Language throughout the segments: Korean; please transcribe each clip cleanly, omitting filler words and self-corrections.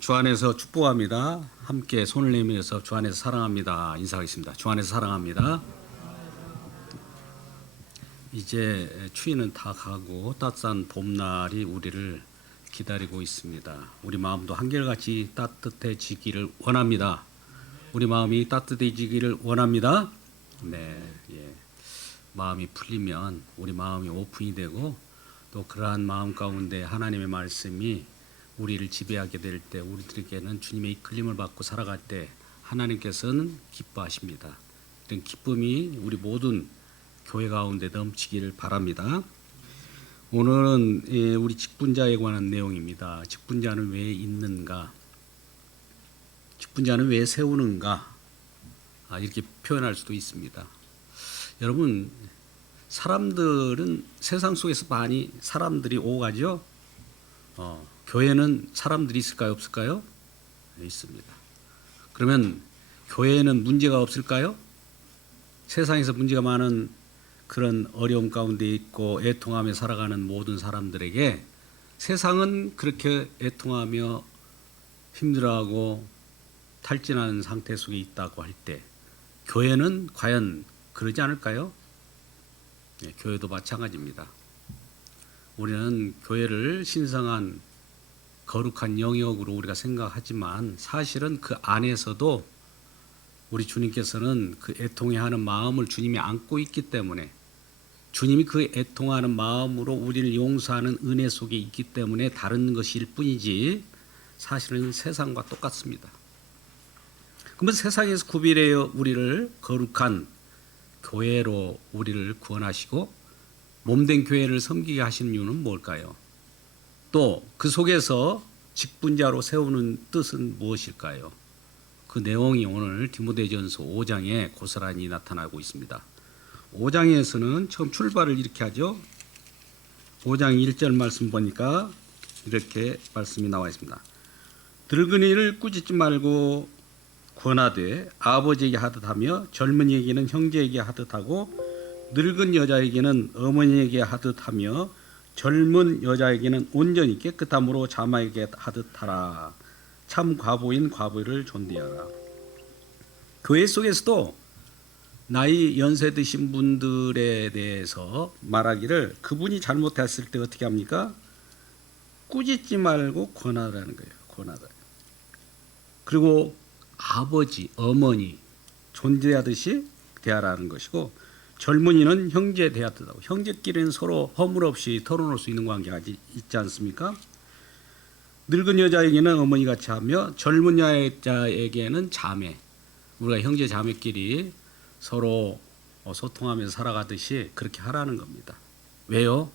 주 안에서 축복합니다. 함께 손을 내밀어서 주 안에서 사랑합니다. 인사하겠습니다. 주 안에서 사랑합니다. 이제 추위는 다 가고 따뜻한 봄날이 우리를 기다리고 있습니다. 우리 마음도 한결같이 따뜻해지기를 원합니다. 우리 마음이 따뜻해지기를 원합니다. 네, 예. 마음이 풀리면 우리 마음이 오픈이 되고 또 그러한 마음 가운데 하나님의 말씀이 우리를 지배하게 될 때 우리들에게는 주님의 이끌림을 받고 살아갈 때 하나님께서는 기뻐하십니다. 이런 기쁨이 우리 모든 교회 가운데 넘치기를 바랍니다. 오늘은 우리 직분자에 관한 내용입니다. 직분자는 왜 있는가? 직분자는 왜 세우는가? 이렇게 표현할 수도 있습니다. 여러분, 사람들은 세상 속에서 많이 사람들이 오가죠. 교회는 사람들이 있을까요? 없을까요? 네, 있습니다. 그러면 교회에는 문제가 없을까요? 세상에서 문제가 많은 그런 어려움 가운데 있고 애통하며 살아가는 모든 사람들에게 세상은 그렇게 애통하며 힘들어하고 탈진하는 상태 속에 있다고 할 때 교회는 과연 그러지 않을까요? 네, 교회도 마찬가지입니다. 우리는 교회를 신성한 거룩한 영역으로 우리가 생각하지만 사실은 그 안에서도 우리 주님께서는 그 애통해하는 마음을 주님이 안고 있기 때문에 주님이 그 애통하는 마음으로 우리를 용서하는 은혜 속에 있기 때문에 다른 것일 뿐이지 사실은 세상과 똑같습니다. 그러면 세상에서 구별하여 우리를 거룩한 교회로 우리를 구원하시고 몸된 교회를 섬기게 하시는 이유는 뭘까요? 또 그 속에서 직분자로 세우는 뜻은 무엇일까요? 그 내용이 오늘 디모데전서 5장에 고스란히 나타나고 있습니다. 5장에서는 처음 출발을 이렇게 하죠. 5장 1절 말씀 보니까 이렇게 말씀이 나와 있습니다. 늙은이를 꾸짖지 말고 권하되 아버지에게 하듯 하며 젊은이에게는 형제에게 하듯 하고 늙은 여자에게는 어머니에게 하듯 하며 젊은 여자에게는 온전히 깨끗함으로 자마에게 하듯 하라. 참 과부인 과부를 존대하라. 교회 속에서도 나이 연세 드신 분들에 대해서 말하기를 그분이 잘못했을 때 어떻게 합니까? 꾸짖지 말고 권하라는 거예요. 권하다. 그리고 아버지, 어머니 존재하듯이 대하라는 것이고 젊은이는 형제 대하듯 하고 형제끼리는 서로 허물 없이 털어놓을 수 있는 관계가 있지 않습니까? 늙은 여자에게는 어머니같이 하며 젊은 여자에게는 자매, 우리가 형제 자매끼리 서로 소통하면서 살아가듯이 그렇게 하라는 겁니다. 왜요?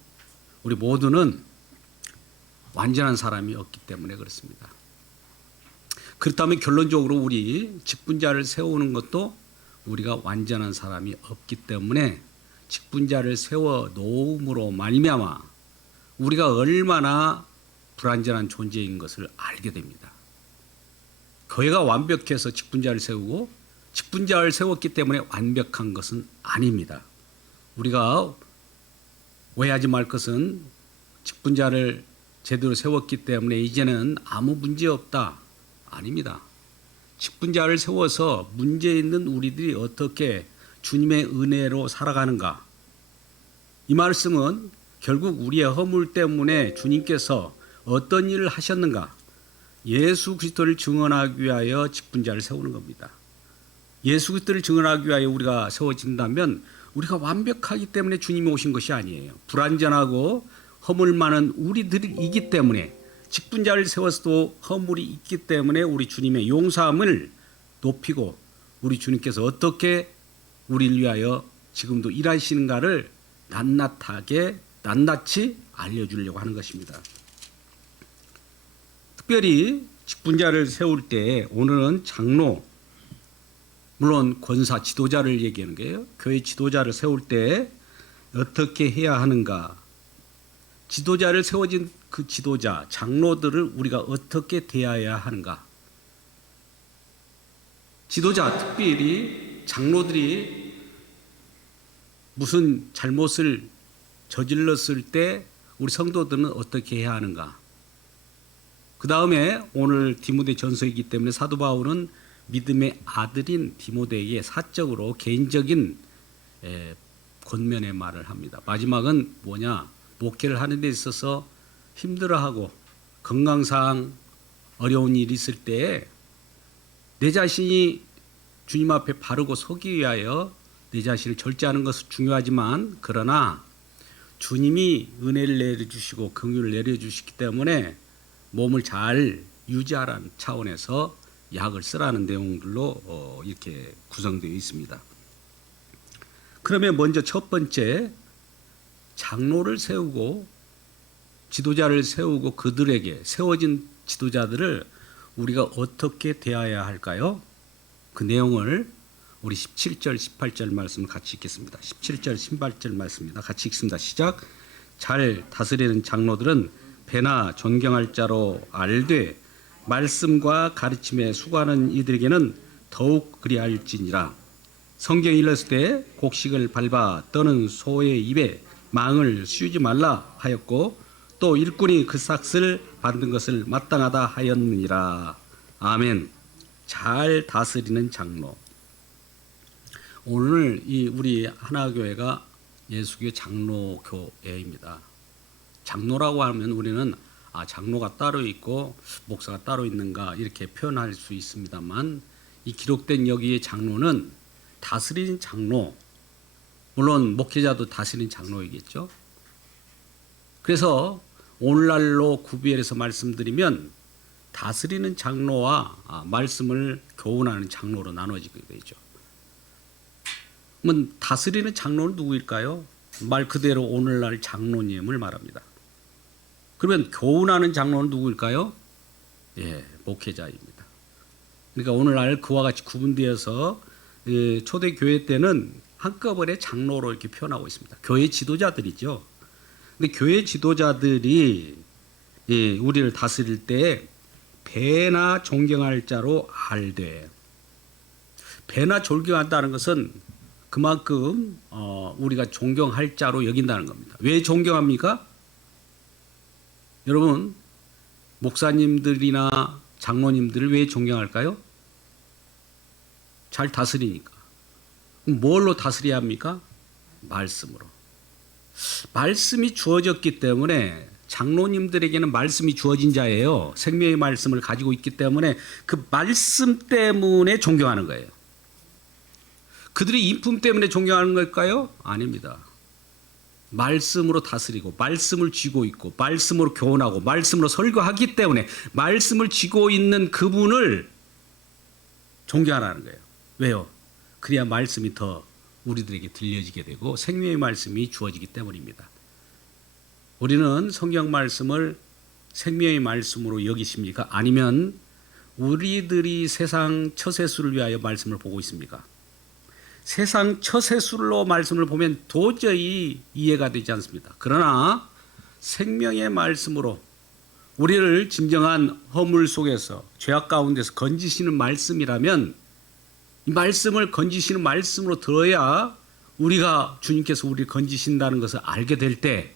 우리 모두는 완전한 사람이 없기 때문에 그렇습니다. 그렇다면 결론적으로 우리 직분자를 세우는 것도 우리가 완전한 사람이 없기 때문에 직분자를 세워 놓음으로 말미암아 우리가 얼마나 불완전한 존재인 것을 알게 됩니다. 교회가 완벽해서 직분자를 세우고 직분자를 세웠기 때문에 완벽한 것은 아닙니다. 우리가 오해하지 말 것은 직분자를 제대로 세웠기 때문에 이제는 아무 문제 없다. 아닙니다. 직분자를 세워서 문제 있는 우리들이 어떻게 주님의 은혜로 살아가는가? 이 말씀은 결국 우리의 허물 때문에 주님께서 어떤 일을 하셨는가? 예수 그리스도를 증언하기 위하여 직분자를 세우는 겁니다. 예수 그리스도를 증언하기 위하여 우리가 세워진다면 우리가 완벽하기 때문에 주님이 오신 것이 아니에요. 불완전하고 허물 많은 우리들이기 때문에 직분자를 세워서도 허물이 있기 때문에 우리 주님의 용서함을 높이고 우리 주님께서 어떻게 우리를 위하여 지금도 일하시는가를 낱낱이 알려주려고 하는 것입니다. 특별히 직분자를 세울 때 오늘은 장로, 물론 권사, 지도자를 얘기하는 거예요. 교회 지도자를 세울 때 어떻게 해야 하는가? 지도자를 세워진 그 지도자, 장로들을 우리가 어떻게 대해야 하는가? 지도자, 특별히 장로들이 무슨 잘못을 저질렀을 때 우리 성도들은 어떻게 해야 하는가? 그 다음에 오늘 디모데 전서이기 때문에 사도 바울은 믿음의 아들인 디모데에게 사적으로 개인적인 권면의 말을 합니다. 마지막은 뭐냐? 목회를 하는 데 있어서 힘들어하고 건강상 어려운 일이 있을 때에 내 자신이 주님 앞에 바르고 서기 위하여 내 자신을 절제하는 것은 중요하지만, 그러나 주님이 은혜를 내려주시고 긍휼을 내려주시기 때문에 몸을 잘 유지하라는 차원에서 약을 쓰라는 내용들로 이렇게 구성되어 있습니다. 그러면 먼저 첫 번째, 장로를 세우고 지도자를 세우고 그들에게 세워진 지도자들을 우리가 어떻게 대해야 할까요? 그 내용을 우리 17절 18절 말씀을 같이 읽겠습니다. 17절 18절 말씀입니다. 같이 읽습니다. 시작. 잘 다스리는 장로들은 배나 존경할 자로 알되 말씀과 가르침에 수고하는 이들에게는 더욱 그리할지니라. 성경에 일렀을 때 곡식을 밟아 떠는 소의 입에 망을 씌우지 말라 하였고, 또 일꾼이 그 삭슬 받는 것을 마땅하다 하였느니라. 아멘. 잘 다스리는 장로. 오늘 이 우리 하나교회가 예수교 장로교회입니다. 장로라고 하면 우리는 장로가 따로 있고 목사가 따로 있는가 이렇게 표현할 수 있습니다만, 이 기록된 여기의 장로는 다스리는 장로, 물론 목회자도 다스리는 장로이겠죠. 그래서 오늘날로 구별해서 말씀드리면 다스리는 장로와 말씀을 교훈하는 장로로 나눠지게 되죠. 그러면 다스리는 장로는 누구일까요? 말 그대로 오늘날 장로님을 말합니다. 그러면 교훈하는 장로는 누구일까요? 목회자입니다. 그러니까 오늘날 그와 같이 구분되어서 초대교회 때는 한꺼번에 장로로 이렇게 표현하고 있습니다. 교회 지도자들이죠. 근데 교회 지도자들이 우리를 다스릴 때 배나 존경할 자로 알되, 배나 존경한다는 것은 그만큼 우리가 존경할 자로 여긴다는 겁니다. 왜 존경합니까? 여러분, 목사님들이나 장로님들을 왜 존경할까요? 잘 다스리니까. 뭘로 다스려야 합니까? 말씀으로. 말씀이 주어졌기 때문에 장로님들에게는 말씀이 주어진 자예요. 생명의 말씀을 가지고 있기 때문에 그 말씀 때문에 존경하는 거예요. 그들의 인품 때문에 존경하는 걸까요? 아닙니다. 말씀으로 다스리고 말씀을 쥐고 있고 말씀으로 교훈하고 말씀으로 설교하기 때문에 말씀을 쥐고 있는 그분을 존경하라는 거예요. 왜요? 그래야 말씀이 더 우리들에게 들려지게 되고 생명의 말씀이 주어지기 때문입니다. 우리는 성경 말씀을 생명의 말씀으로 여기십니까? 아니면 우리들이 세상 처세술을 위하여 말씀을 보고 있습니까? 세상 처세술로 말씀을 보면 도저히 이해가 되지 않습니다. 그러나 생명의 말씀으로 우리를 진정한 허물 속에서 죄악 가운데서 건지시는 말씀이라면, 이 말씀을 건지시는 말씀으로 들어야 우리가 주님께서 우리를 건지신다는 것을 알게 될 때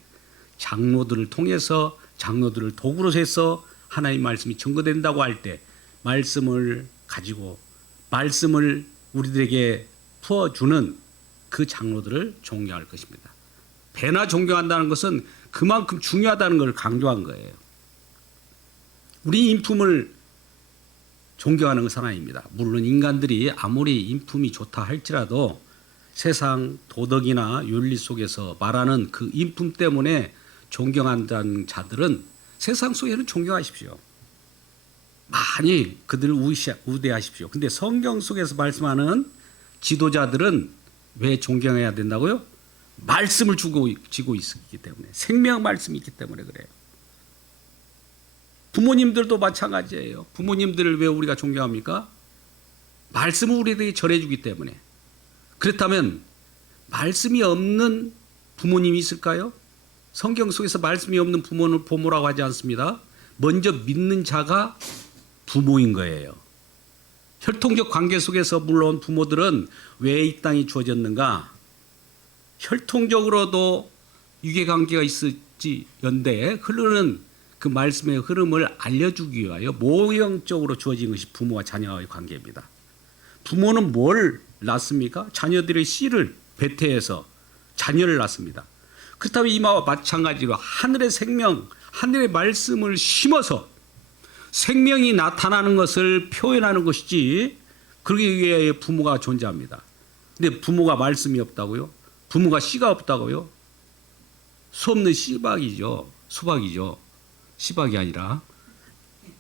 장로들을 통해서, 장로들을 도구로 해서 하나님의 말씀이 증거된다고 할 때 말씀을 가지고 말씀을 우리들에게 풀어주는 그 장로들을 존경할 것입니다. 배나 존경한다는 것은 그만큼 중요하다는 걸 강조한 거예요. 우리 인품을 존경하는 것은 아닙니다. 물론 인간들이 아무리 인품이 좋다 할지라도 세상 도덕이나 윤리 속에서 말하는 그 인품 때문에 존경한다는 자들은 세상 속에는 존경하십시오. 많이 그들을 우대하십시오. 근데 성경 속에서 말씀하는 지도자들은 왜 존경해야 된다고요? 말씀을 쥐고 있기 때문에, 생명 말씀이 있기 때문에 그래요. 부모님들도 마찬가지예요. 부모님들을 왜 우리가 존경합니까? 말씀을 우리에게 전해주기 때문에. 그렇다면 말씀이 없는 부모님이 있을까요? 성경 속에서 말씀이 없는 부모는 부모라고 하지 않습니다. 먼저 믿는 자가 부모인 거예요. 혈통적 관계 속에서 물론 부모들은 왜 이 땅이 주어졌는가? 혈통적으로도 유괴관계가 있을지 연대에 흐르는 그 말씀의 흐름을 알려주기 위하여 모형적으로 주어진 것이 부모와 자녀의 관계입니다. 부모는 뭘 낳습니까? 자녀들의 씨를 배태해서 자녀를 낳습니다. 그렇다면 이마와 마찬가지로 하늘의 생명, 하늘의 말씀을 심어서 생명이 나타나는 것을 표현하는 것이지, 그러기 위해 부모가 존재합니다. 근데 부모가 말씀이 없다고요? 부모가 씨가 없다고요? 수 없는 씨박이죠. 수박이죠. 씨박이 아니라.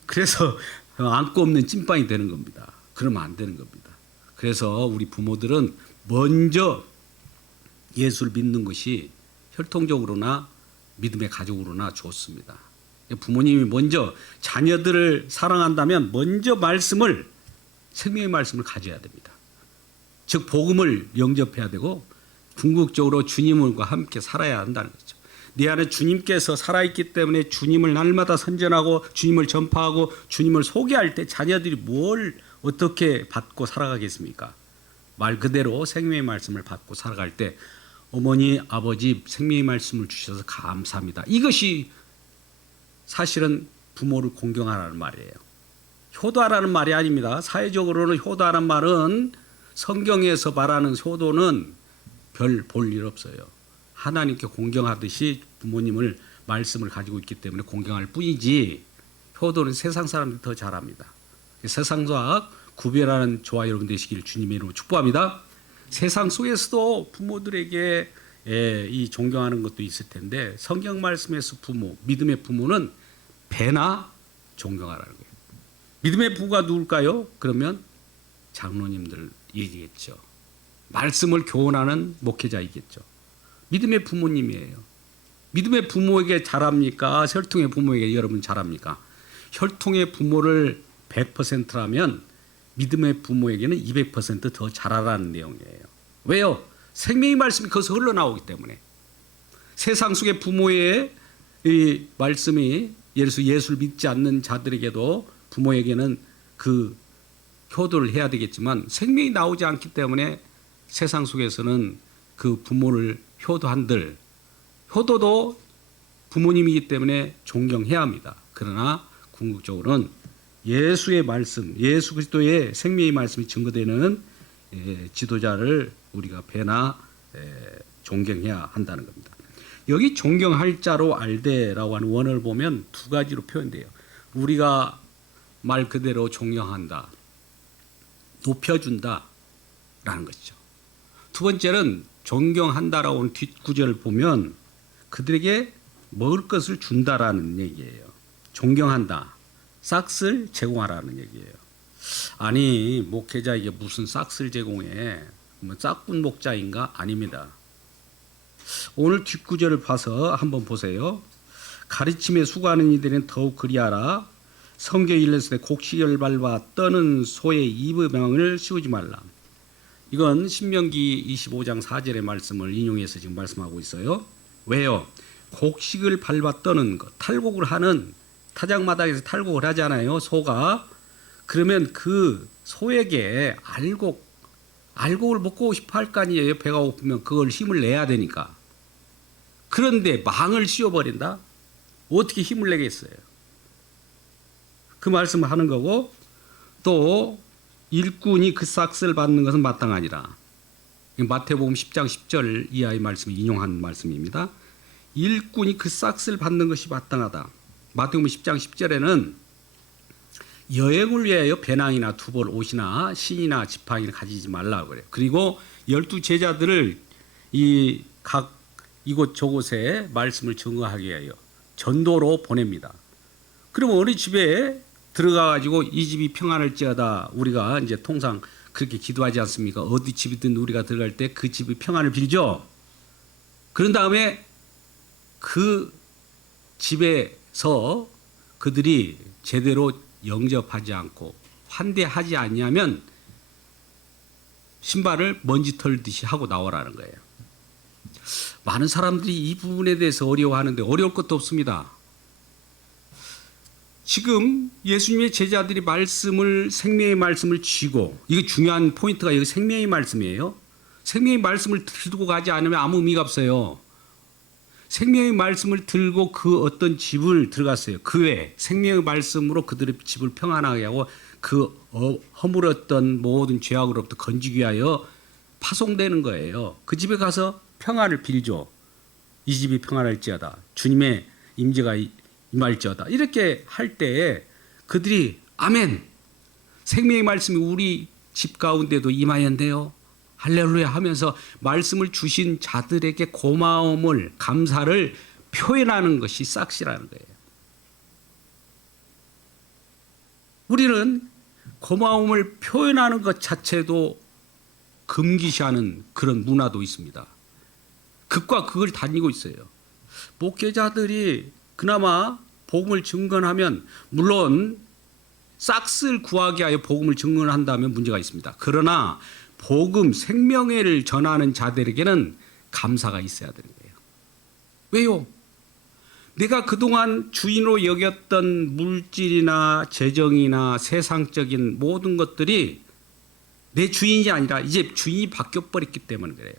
그래서 안고 없는 찐빵이 되는 겁니다. 그러면 안 되는 겁니다. 그래서 우리 부모들은 먼저 예수를 믿는 것이 혈통적으로나 믿음의 가족으로나 좋습니다. 부모님이 먼저 자녀들을 사랑한다면 먼저 말씀을, 생명의 말씀을 가져야 됩니다. 즉 복음을 영접해야 되고 궁극적으로 주님과 함께 살아야 한다는 거죠. 내 안에 주님께서 살아있기 때문에 주님을 날마다 선전하고 주님을 전파하고 주님을 소개할 때 자녀들이 뭘 어떻게 받고 살아가겠습니까? 말 그대로 생명의 말씀을 받고 살아갈 때 어머니, 아버지 생명의 말씀을 주셔서 감사합니다. 이것이 사실은 부모를 공경하라는 말이에요. 효도하라는 말이 아닙니다. 사회적으로는 효도하라는 말은, 성경에서 말하는 효도는 별 볼 일 없어요. 하나님께 공경하듯이 부모님을 말씀을 가지고 있기 때문에 공경할 뿐이지, 효도는 세상 사람들이 더 잘합니다. 세상과 구별하는 저와 여러분 되시길 주님의 이름으로 축복합니다. 세상 속에서도 부모들에게 이 존경하는 것도 있을 텐데, 성경 말씀에서 부모, 믿음의 부모는 배나 존경하라는 거예요. 믿음의 부가 누굴까요? 그러면 장로님들 얘기겠죠. 말씀을 교훈하는 목회자이겠죠. 믿음의 부모님이에요. 믿음의 부모에게 잘합니까? 혈통의 부모에게 여러분 잘합니까? 혈통의 부모를 100%라면 믿음의 부모에게는 200% 더 잘하라는 내용이에요. 왜요? 생명의 말씀이 거기서 흘러나오기 때문에. 세상 속의 부모의 이 말씀이, 예를 들어서 예수를 믿지 않는 자들에게도 부모에게는 그 효도를 해야 되겠지만, 생명이 나오지 않기 때문에 세상 속에서는 그 부모를 효도한들, 효도도 부모님이기 때문에 존경해야 합니다. 그러나 궁극적으로는 예수의 말씀, 예수 그리스도의 생명의 말씀이 증거되는 지도자를 우리가 배나 존경해야 한다는 겁니다. 여기 존경할 자로 알되라고 하는 원어를 보면 두 가지로 표현돼요. 우리가 말 그대로 존경한다, 높여준다 라는 것이죠. 두 번째는 존경한다라고 하는 뒷구절을 보면 그들에게 먹을 것을 준다라는 얘기예요. 존경한다, 싹을 제공하라는 얘기예요. 아니, 목회자에게 무슨 싹을 제공해? 뭐 짝꾼 목자인가? 아닙니다. 오늘 뒷구절을 봐서 한번 보세요. 가르침에 수고하는 이들은 더욱 그리하라. 성경에 일렀을 때 곡식을 밟아 떠는 소의 이브명을 씌우지 말라. 이건 신명기 25장 4절의 말씀을 인용해서 지금 말씀하고 있어요. 왜요? 곡식을 밟아 떠는 것, 탈곡을 하는, 타작마당에서 탈곡을 하잖아요, 소가. 그러면 그 소에게 알곡을 먹고 싶어 할 거 아니에요. 배가 고프면 그걸 힘을 내야 되니까. 그런데 망을 씌워버린다? 어떻게 힘을 내겠어요? 그 말씀을 하는 거고, 또 일꾼이 그 싹을 받는 것은 마땅하니라. 마태복음 10장 10절 이하의 말씀을 인용한 말씀입니다. 일꾼이 그 싹을 받는 것이 마땅하다. 마태복음 10장 10절에는 여행을 위하여 배낭이나 두벌 옷이나 신이나 지팡이를 가지지 말라고 그래요. 그리고 12 제자들을 이 각 이곳 저곳에 말씀을 증거하게 위하여 전도로 보냅니다. 그럼 어느 집에 들어가가지고 이 집이 평안할지어다, 우리가 이제 통상 그렇게 기도하지 않습니까? 어디 집이든 우리가 들어갈 때 그 집의 평안을 빌죠. 그런 다음에 그 집에서 그들이 제대로 영접하지 않고 환대하지 않냐면 신발을 먼지 털듯이 하고 나오라는 거예요. 많은 사람들이 이 부분에 대해서 어려워하는데 어려울 것도 없습니다. 지금 예수님의 제자들이 말씀을, 생명의 말씀을 쥐고, 이게 중요한 포인트가 여기 생명의 말씀이에요. 생명의 말씀을 들고 가지 않으면 아무 의미가 없어요. 생명의 말씀을 들고 그 어떤 집을 들어갔어요. 그 외에 생명의 말씀으로 그들의 집을 평안하게 하고 그 허물었던 모든 죄악으로부터 건지기 위하여 파송되는 거예요. 그 집에 가서 평안을 빌죠. 이 집이 평안할지어다. 주님의 임재가 임할지어다. 이렇게 할 때에 그들이 아멘. 생명의 말씀이 우리 집 가운데도 임하였네요. 할렐루야 하면서 말씀을 주신 자들에게 고마움을 감사를 표현하는 것이 싹시라는 거예요. 우리는 고마움을 표현하는 것 자체도 금기시하는 그런 문화도 있습니다. 극과 극을 다니고 있어요. 목회자들이 그나마 복음을 증거하면 물론 싹스를 구하게 하여 복음을 증거한다면 문제가 있습니다. 그러나 복음 생명회를 전하는 자들에게는 감사가 있어야 되는 거예요. 왜요? 내가 그동안 주인으로 여겼던 물질이나 재정이나 세상적인 모든 것들이 내 주인이 아니라 이제 주인이 바뀌어버렸기 때문에 그래요.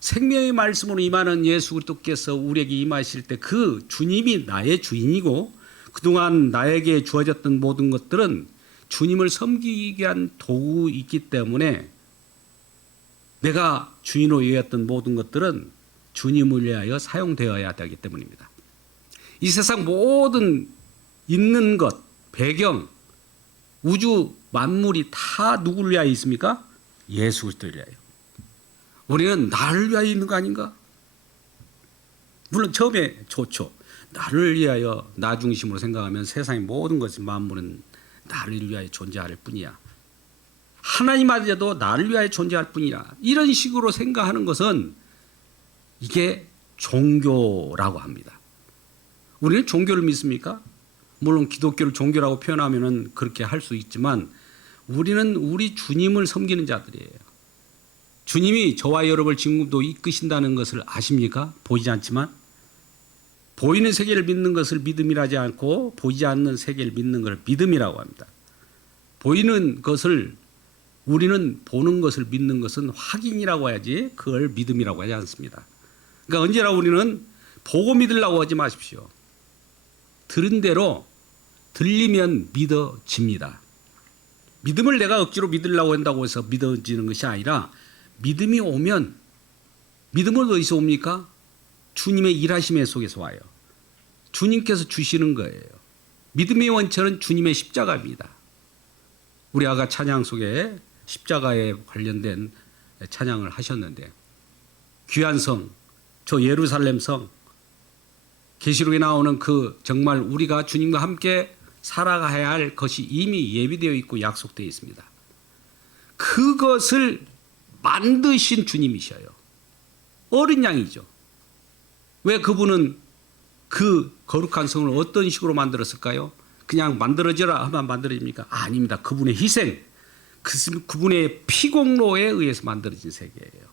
생명의 말씀으로 임하는 예수 그리스도께서 우리에게 임하실 때 그 주님이 나의 주인이고 그동안 나에게 주어졌던 모든 것들은 주님을 섬기기 위한 도구이기 때문에 내가 주인으로 여겼던 모든 것들은 주님을 위하여 사용되어야 되기 때문입니다. 이 세상 모든 있는 것, 배경, 우주 만물이 다 누구를 위하여 있습니까? 예수 그리스도를 위하여. 우리는 나를 위하여 있는 거 아닌가? 물론 처음에 좋죠. 나를 위하여 나 중심으로 생각하면 세상의 모든 것이 만물은 나를 위하여 존재할 뿐이야. 하나님마저도 나를 위하여 존재할 뿐이야. 이런 식으로 생각하는 것은 이게 종교라고 합니다. 우리는 종교를 믿습니까? 물론 기독교를 종교라고 표현하면 그렇게 할 수 있지만 우리는 우리 주님을 섬기는 자들이에요. 주님이 저와 여러분을 지금도 이끄신다는 것을 아십니까? 보이지 않지만 보이는 세계를 믿는 것을 믿음이라 하지 않고 보이지 않는 세계를 믿는 것을 믿음이라고 합니다. 보이는 것을 우리는 보는 것을 믿는 것은 확인이라고 해야지 그걸 믿음이라고 하지 않습니다. 그러니까 언제나 우리는 보고 믿으려고 하지 마십시오. 들은 대로 들리면 믿어집니다. 믿음을 내가 억지로 믿으려고 한다고 해서 믿어지는 것이 아니라 믿음이 오면 믿음은 어디서 옵니까? 주님의 일하심의 속에서 와요. 주님께서 주시는 거예요. 믿음의 원천은 주님의 십자가입니다. 우리 아까 찬양 속에 십자가에 관련된 찬양을 하셨는데 귀한 성, 저 예루살렘 성, 계시록에 나오는 그 정말 우리가 주님과 함께 살아가야 할 것이 이미 예비되어 있고 약속되어 있습니다. 그것을 만드신 주님이셔요. 어린 양이죠. 왜 그분은 그 거룩한 성을 어떤 식으로 만들었을까요? 그냥 만들어져라 하면 만들어집니까? 아닙니다. 그분의 희생, 그분의 피공로에 의해서 만들어진 세계예요.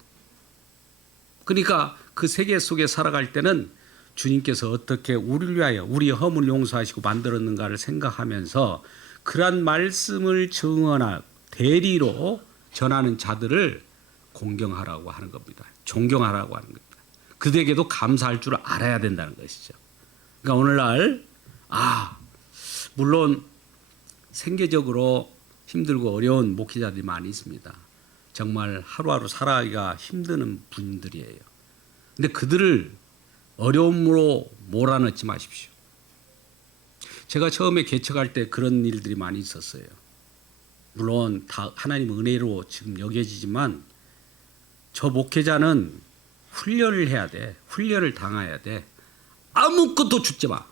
그러니까 그 세계 속에 살아갈 때는 주님께서 어떻게 우리를 위하여 우리의 허물을 용서하시고 만들었는가를 생각하면서 그러한 말씀을 증언하고 대리로 전하는 자들을 공경하라고 하는 겁니다. 존경하라고 하는 겁니다. 그들에게도 감사할 줄 알아야 된다는 것이죠. 그러니까 오늘날 물론 생계적으로 힘들고 어려운 목회자들이 많이 있습니다. 정말 하루하루 살아가기가 힘든 분들이에요. 근데 그들을 어려움으로 몰아넣지 마십시오. 제가 처음에 개척할 때 그런 일들이 많이 있었어요. 물론 다 하나님 은혜로 지금 여겨지지만 저 목회자는 훈련을 해야 돼. 훈련을 당해야 돼. 아무것도 주지 마.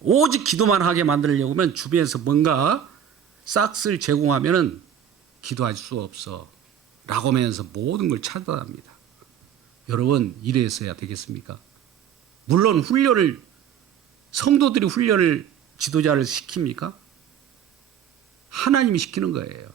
오직 기도만 하게 만들려고 하면 주변에서 뭔가 싹스를 제공하면은 기도할 수 없어 라고 하면서 모든 걸 차단합니다. 여러분 이래서야 되겠습니까? 물론 훈련을 성도들이 훈련을 지도자를 시킵니까? 하나님이 시키는 거예요.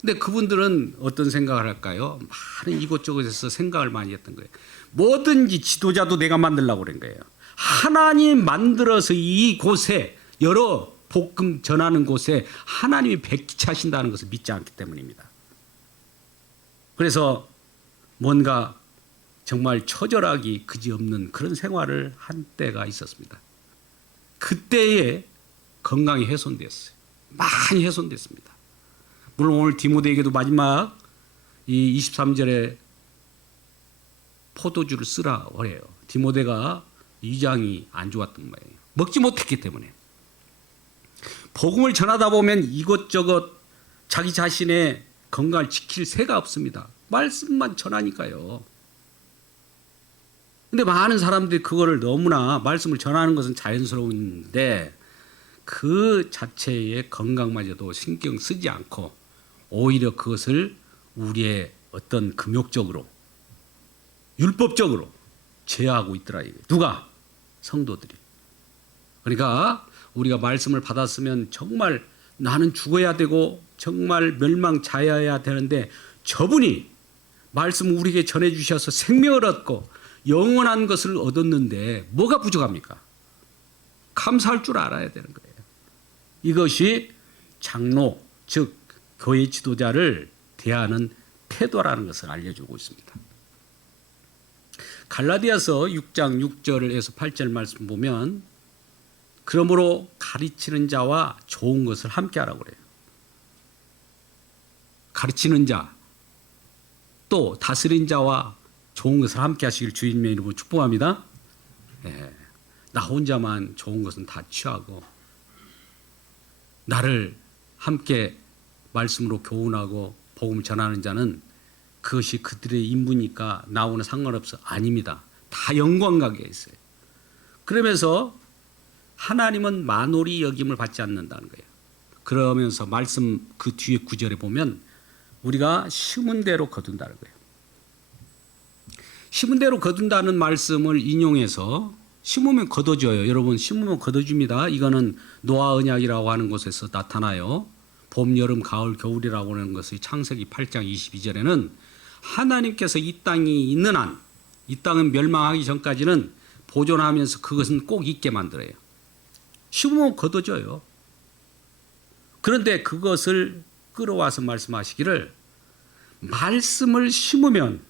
근데 그분들은 어떤 생각을 할까요? 많은 이곳저곳에서 생각을 많이 했던 거예요. 뭐든지 지도자도 내가 만들려고 그런 거예요. 하나님 만들어서 이곳에 여러 복음 전하는 곳에 하나님이 백기차신다는 것을 믿지 않기 때문입니다. 그래서 뭔가 정말 처절하기 그지없는 그런 생활을 한 때가 있었습니다. 그때에 건강이 훼손됐어요. 많이 훼손됐습니다. 물론 오늘 디모데에게도 마지막 이 23절에 포도주를 쓰라 그래요. 디모데가 위장이 안 좋았던 거예요. 먹지 못했기 때문에. 복음을 전하다 보면 이것저것 자기 자신의 건강을 지킬 새가 없습니다. 말씀만 전하니까요. 근데 많은 사람들이 그거를 너무나 말씀을 전하는 것은 자연스러운데 그 자체의 건강마저도 신경 쓰지 않고 오히려 그것을 우리의 어떤 금욕적으로 율법적으로 제어하고 있더라. 누가? 성도들이. 그러니까 우리가 말씀을 받았으면 정말 나는 죽어야 되고 정말 멸망자여야 되는데 저분이 말씀 우리에게 전해주셔서 생명을 얻고 영원한 것을 얻었는데 뭐가 부족합니까? 감사할 줄 알아야 되는 거예요. 이것이 장로, 즉 교회 지도자를 대하는 태도라는 것을 알려주고 있습니다. 갈라디아서 6장 6절에서 8절 말씀 보면 그러므로 가르치는 자와 좋은 것을 함께 하라고 그래요. 가르치는 자, 또 다스린 자와 좋은 것을 함께 하시길 주님의 이름으로 축복합니다. 나 혼자만 좋은 것은 다 취하고 나를 함께 말씀으로 교훈하고 복음을 전하는 자는 그것이 그들의 임무니까 나오는 상관없어. 아닙니다. 다 영광관계에 있어요. 그러면서 하나님은 만홀히 여김을 받지 않는다는 거예요. 그러면서 말씀 그 뒤에 구절에 보면 우리가 심은 대로 거둔다는 거예요. 심은 대로 거둔다는 말씀을 인용해서 심으면 거둬져요. 여러분 심으면 거둬줍니다. 이거는 노아 언약이라고 하는 곳에서 나타나요. 봄, 여름, 가을, 겨울이라고 하는 것이 창세기 8장 22절에는 하나님께서 이 땅이 있는 한, 이 땅은 멸망하기 전까지는 보존하면서 그것은 꼭 있게 만들어요. 심으면 거둬져요. 그런데 그것을 끌어와서 말씀하시기를 말씀을 심으면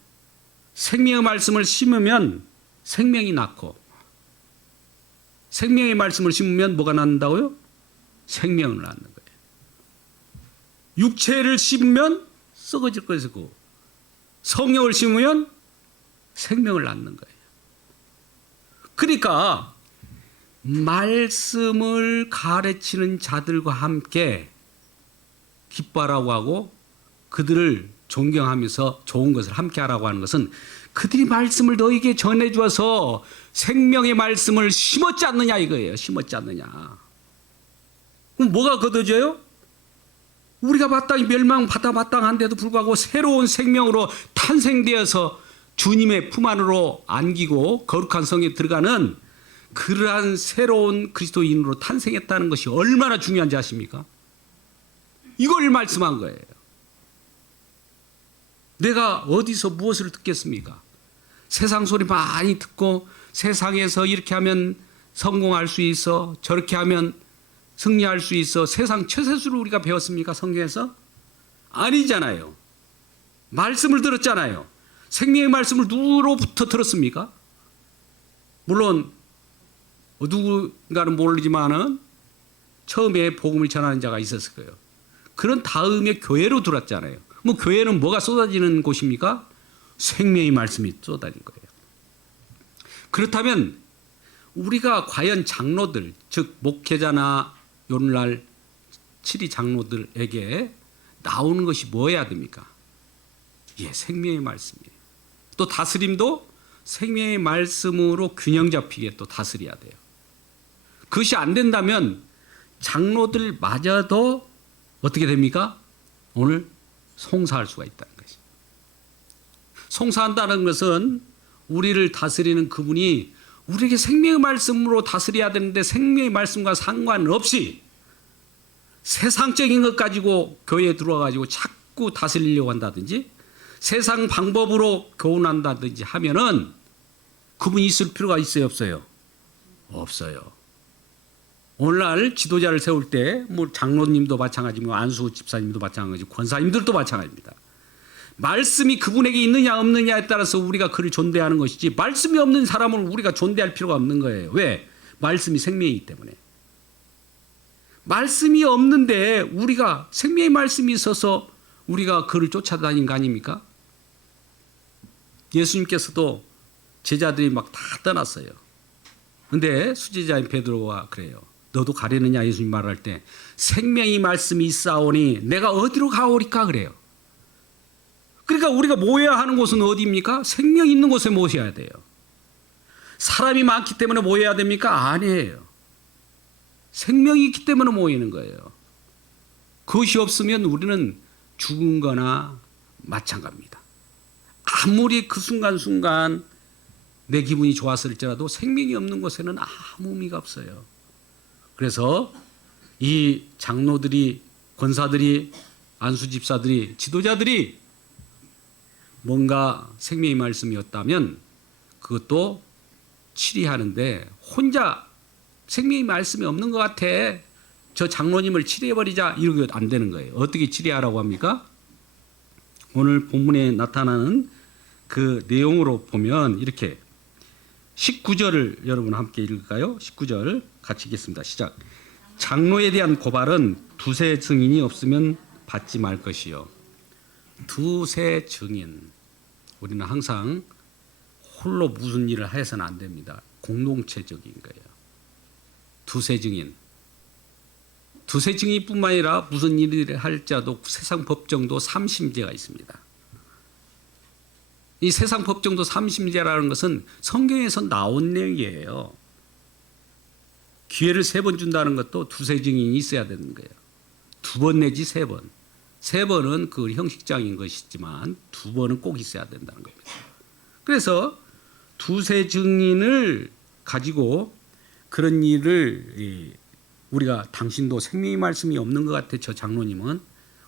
생명의 말씀을 심으면 생명이 낳고 생명의 말씀을 심으면 뭐가 낳는다고요? 생명을 낳는 거예요. 육체를 심으면 썩어질 것이고 성령을 심으면 생명을 낳는 거예요. 그러니까 말씀을 가르치는 자들과 함께 기뻐하라고 하고 그들을 존경하면서 좋은 것을 함께 하라고 하는 것은 그들이 말씀을 너에게 전해주어서 생명의 말씀을 심었지 않느냐 이거예요. 심었지 않느냐. 그럼 뭐가 거둬져요? 우리가 마땅히 멸망받아 마땅한데도 불구하고 새로운 생명으로 탄생되어서 주님의 품 안으로 안기고 거룩한 성에 들어가는 그러한 새로운 그리스도인으로 탄생했다는 것이 얼마나 중요한지 아십니까? 이걸 말씀한 거예요. 내가 어디서 무엇을 듣겠습니까? 세상 소리 많이 듣고 세상에서 이렇게 하면 성공할 수 있어, 저렇게 하면 승리할 수 있어. 세상 처세술을 우리가 배웠습니까? 성경에서? 아니잖아요. 말씀을 들었잖아요. 생명의 말씀을 누구로부터 들었습니까? 물론 누군가는 모르지만은 처음에 복음을 전하는 자가 있었을 거예요. 그런 다음에 교회로 들었잖아요. 뭐 교회는 뭐가 쏟아지는 곳입니까? 생명의 말씀이 쏟아진 거예요. 그렇다면 우리가 과연 장로들, 즉 목회자나 오늘날 7위 장로들에게 나오는 것이 뭐여야 됩니까? 예, 생명의 말씀이에요. 또 다스림도 생명의 말씀으로 균형 잡히게 또 다스려야 돼요. 그것이 안 된다면 장로들마저도 어떻게 됩니까? 오늘 송사할 수가 있다는 것이죠. 송사한다는 것은 우리를 다스리는 그분이 우리에게 생명의 말씀으로 다스려야 되는데 생명의 말씀과 상관없이 세상적인 것 가지고 교회에 들어와가지고 자꾸 다스리려고 한다든지 세상 방법으로 교훈한다든지 하면은 그분이 있을 필요가 있어요, 없어요? 없어요. 오늘날 지도자를 세울 때 뭐 장로님도 마찬가지고 안수 집사님도 마찬가지고 권사님들도 마찬가지입니다. 말씀이 그분에게 있느냐 없느냐에 따라서 우리가 그를 존대하는 것이지 말씀이 없는 사람을 우리가 존대할 필요가 없는 거예요. 왜? 말씀이 생명이기 때문에. 말씀이 없는데 우리가 생명의 말씀이 있어서 우리가 그를 쫓아다닌 거 아닙니까? 예수님께서도 제자들이 막 다 떠났어요. 근데 수제자인 베드로가 그래요. 너도 가려느냐? 예수님 말할 때 생명의 말씀이 있사오니 내가 어디로 가오리까? 그래요. 그러니까 우리가 모여야 하는 곳은 어디입니까? 생명 있는 곳에 모셔야 돼요. 사람이 많기 때문에 모여야 됩니까? 아니에요. 생명이 있기 때문에 모이는 거예요. 그것이 없으면 우리는 죽은 거나 마찬가지입니다. 아무리 그 순간순간 내 기분이 좋았을지라도 생명이 없는 곳에는 아무 의미가 없어요. 그래서 이 장로들이, 권사들이, 안수집사들이, 지도자들이 뭔가 생명의 말씀이었다면 그것도 치리하는데 혼자 생명의 말씀이 없는 것 같아, 저 장로님을 치리해버리자, 이러면 안 되는 거예요. 어떻게 치리하라고 합니까? 오늘 본문에 나타나는 그 내용으로 보면 이렇게 19절을 여러분 함께 읽을까요? 19절 같이 읽겠습니다. 시작. 장로에 대한 고발은 두세 증인이 없으면 받지 말 것이요. 두세 증인. 우리는 항상 홀로 무슨 일을 해서는 안 됩니다. 공동체적인 거예요. 두세 증인. 두세 증인뿐만 아니라 무슨 일을 할지라도 세상 법정도 삼심제가 있습니다. 이 세상 법정도 삼심제라는 것은 성경에서 나온 내용이에요. 기회를 3번 준다는 것도 두세 증인이 있어야 되는 거예요. 2번 내지 3번. 3번은 그 형식적인 것이지만 2번은 꼭 있어야 된다는 겁니다. 그래서 두세 증인을 가지고 그런 일을 우리가 당신도 생명의 말씀이 없는 것 같아, 저 장로님은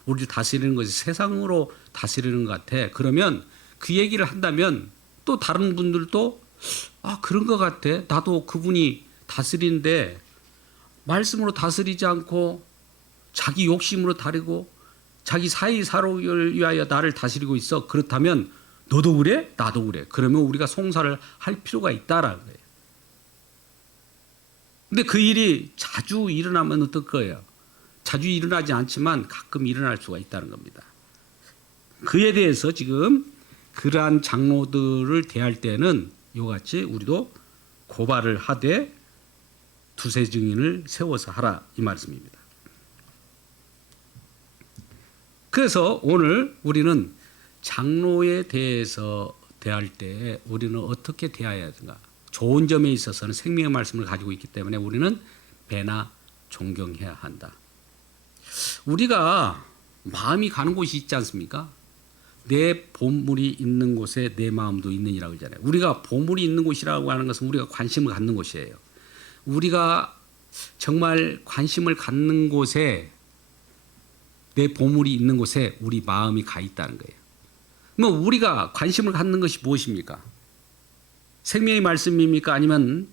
우리를 다스리는 것이 세상으로 다스리는 것 같아. 그러면 그 얘기를 한다면 또 다른 분들도 그런 것 같아. 나도 그분이 다스리는데 말씀으로 다스리지 않고 자기 욕심으로 다르고 자기 사이사로를 위하여 나를 다스리고 있어. 그렇다면 너도 그래? 나도 그래. 그러면 우리가 송사를 할 필요가 있다라는 거예요. 근데 그 일이 자주 일어나면 어떨 거예요? 자주 일어나지 않지만 가끔 일어날 수가 있다는 겁니다. 그에 대해서 지금 그러한 장로들을 대할 때는 이와 같이 우리도 고발을 하되 두세 증인을 세워서 하라, 이 말씀입니다. 그래서 오늘 우리는 장로에 대해서 대할 때 우리는 어떻게 대해야 하는가? 좋은 점에 있어서는 생명의 말씀을 가지고 있기 때문에 우리는 배나 존경해야 한다. 우리가 마음이 가는 곳이 있지 않습니까? 내 보물이 있는 곳에 내 마음도 있느니라고 그러잖아요. 우리가 보물이 있는 곳이라고 하는 것은 우리가 관심을 갖는 곳이에요. 우리가 정말 관심을 갖는 곳에, 내 보물이 있는 곳에 우리 마음이 가 있다는 거예요. 그럼 우리가 관심을 갖는 것이 무엇입니까? 생명의 말씀입니까? 아니면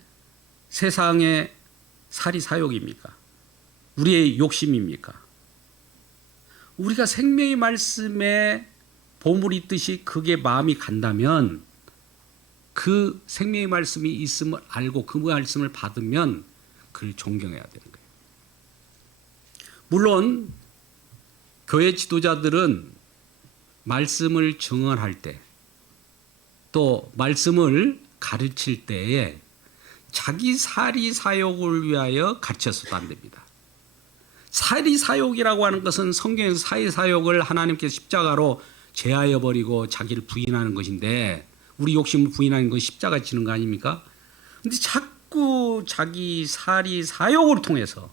세상의 사리사욕입니까? 우리의 욕심입니까? 우리가 생명의 말씀에 보물이 있듯이 그게 마음이 간다면 그 생명의 말씀이 있음을 알고 그 말씀을 받으면 그를 존경해야 되는 거예요. 물론 교회 지도자들은 말씀을 증언할 때 또 말씀을 가르칠 때에 자기 사리사욕을 위하여 가르쳐서도 안 됩니다. 사리사욕이라고 하는 것은 성경에서 사리사욕을 하나님께서 십자가로 제하여 버리고 자기를 부인하는 것인데, 우리 욕심을 부인하는 건 십자가 지는 거 아닙니까? 근데 자꾸 자기 사리사욕을 통해서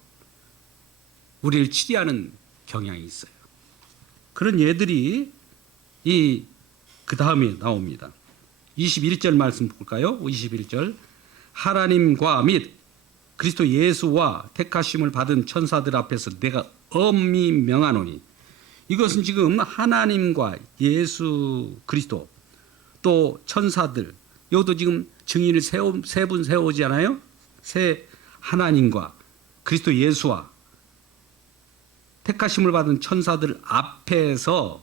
우리를 치리하는 경향이 있어요. 그런 예들이 그 다음에 나옵니다. 21절 말씀 볼까요? 21절. 하나님과 및 그리스도 예수와 택하심을 받은 천사들 앞에서 내가 엄히 명하노니. 이것은 지금 하나님과 예수 그리스도 또 천사들, 여기도 지금 증인을 세 분 세우잖아요. 하나님과 그리스도 예수와 택하심을 받은 천사들 앞에서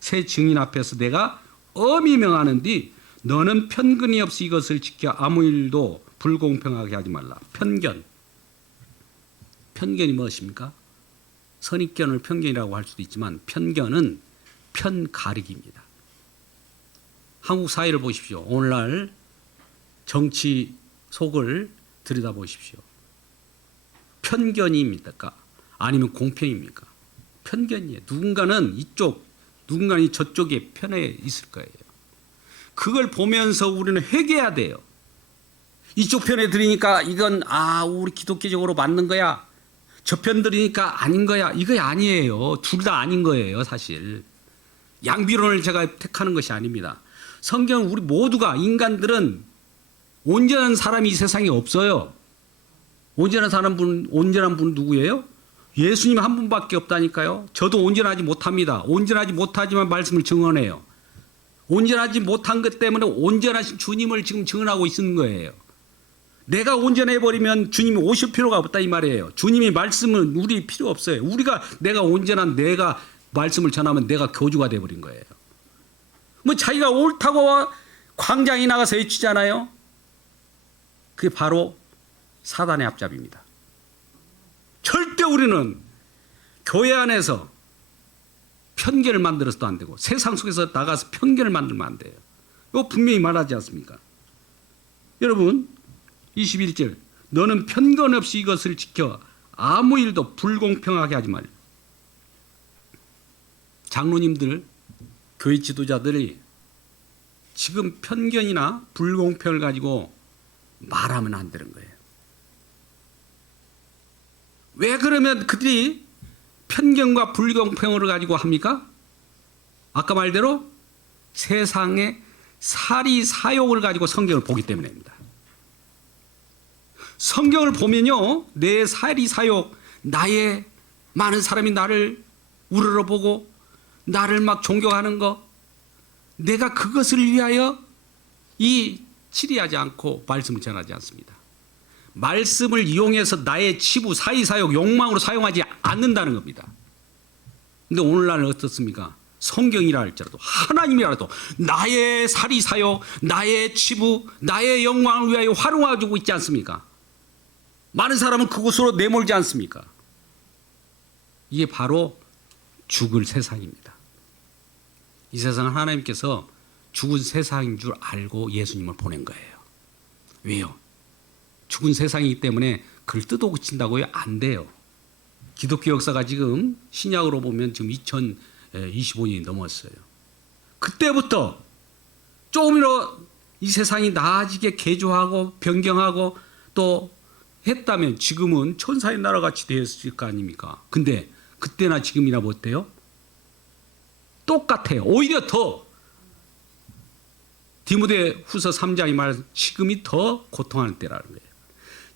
새 증인 앞에서 내가 엄히 명하는디 너는 편견이 없이 이것을 지켜 아무 일도 불공평하게 하지 말라. 편견. 편견이 무엇입니까? 선입견을 편견이라고 할 수도 있지만 편견은 편가르기입니다. 한국 사회를 보십시오. 오늘날 정치 속을 들여다보십시오. 편견입니까? 아니면 공평입니까? 편견이에요. 누군가는 이쪽, 누군가는 저쪽에 편에 있을 거예요. 그걸 보면서 우리는 회개해야 돼요. 이쪽 편에 들으니까 이건 우리 기독교적으로 맞는 거야. 저 편 들으니까 아닌 거야. 이거 아니에요. 둘 다 아닌 거예요, 사실. 양비론을 제가 택하는 것이 아닙니다. 성경 우리 모두가 인간들은 온전한 사람이 이 세상에 없어요. 온전한 분 누구예요? 예수님 한 분밖에 없다니까요. 저도 온전하지 못합니다. 온전하지 못하지만 말씀을 증언해요. 온전하지 못한 것 때문에 온전하신 주님을 지금 증언하고 있는 거예요. 내가 온전해버리면 주님이 오실 필요가 없다 이 말이에요. 주님이 말씀은 우리 필요 없어요. 내가 온전한 내가 말씀을 전하면 내가 교주가 돼버린 거예요. 뭐 자기가 옳다고 광장에 나가서 외치잖아요. 그게 바로 사단의 앞잡이입니다. 절대 우리는 교회 안에서 편견을 만들어서도 안 되고 세상 속에서 나가서 편견을 만들면 안 돼요. 이거 분명히 말하지 않습니까? 여러분 21절 너는 편견 없이 이것을 지켜 아무 일도 불공평하게 하지 말라. 장로님들, 교회 지도자들이 지금 편견이나 불공평을 가지고 말하면 안 되는 거예요. 왜 그러면 그들이 편견과 불공평을 가지고 합니까? 아까 말대로 세상의 사리사욕을 가지고 성경을 보기 때문입니다. 성경을 보면요, 내 사리사욕, 나의 많은 사람이 나를 우러러보고 나를 막 존경하는 것, 내가 그것을 위하여 치리하지 않고 말씀을 전하지 않습니다. 말씀을 이용해서 나의 치부, 사리사욕, 욕망으로 사용하지 않는다는 겁니다. 근데 오늘날은 어떻습니까? 성경이라 할지라도 하나님이라도 나의 사리사욕, 나의 치부, 나의 영광을 위하여 활용하고 있지 않습니까? 많은 사람은 그곳으로 내몰지 않습니까? 이게 바로 죽을 세상입니다. 이 세상은 하나님께서 죽은 세상인 줄 알고 예수님을 보낸 거예요. 왜요? 죽은 세상이기 때문에 그걸 뜯어고친다고요? 안 돼요. 기독교 역사가 지금 신약으로 보면 지금 2025년이 넘었어요. 그때부터 조금이라도 이 세상이 나아지게 개조하고 변경하고 또 했다면 지금은 천사의 나라같이 되었을 거 아닙니까? 근데 그때나 지금이나 뭐 어때요? 똑같아요. 오히려 더 디모데 후서 3장이 말해서 지금이 더 고통하는 때라는 거예요.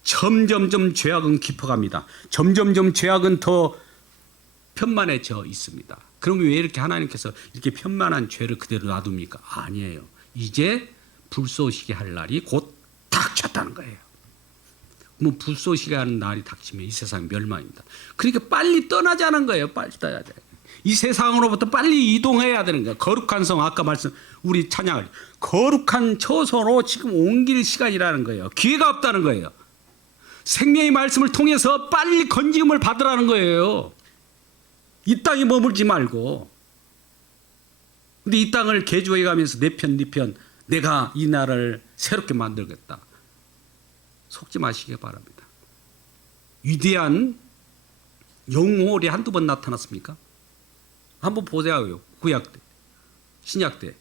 점점점 죄악은 깊어갑니다. 점점점 죄악은 더 편만해져 있습니다. 그러면 왜 이렇게 하나님께서 이렇게 편만한 죄를 그대로 놔둡니까? 아니에요. 이제 불쏘시게 할 날이 곧 닥쳤다는 거예요. 뭐 불쏘시게 하는 날이 닥치면 이 세상 멸망입니다. 그러니까 빨리 떠나자는 거예요. 빨리 떠나야 돼. 이 세상으로부터 빨리 이동해야 되는 거예요. 거룩한 성, 아까 우리 찬양을 거룩한 처소로 지금 옮길 시간이라는 거예요. 기회가 없다는 거예요. 생명의 말씀을 통해서 빨리 건짐을 받으라는 거예요. 이 땅에 머물지 말고. 근데 이 땅을 개조해 가면서 내 편, 네 편, 내가 이 나라를 새롭게 만들겠다. 속지 마시기 바랍니다. 위대한 영혼이 한두 번 나타났습니까? 한번 보세요. 구약 때, 신약 때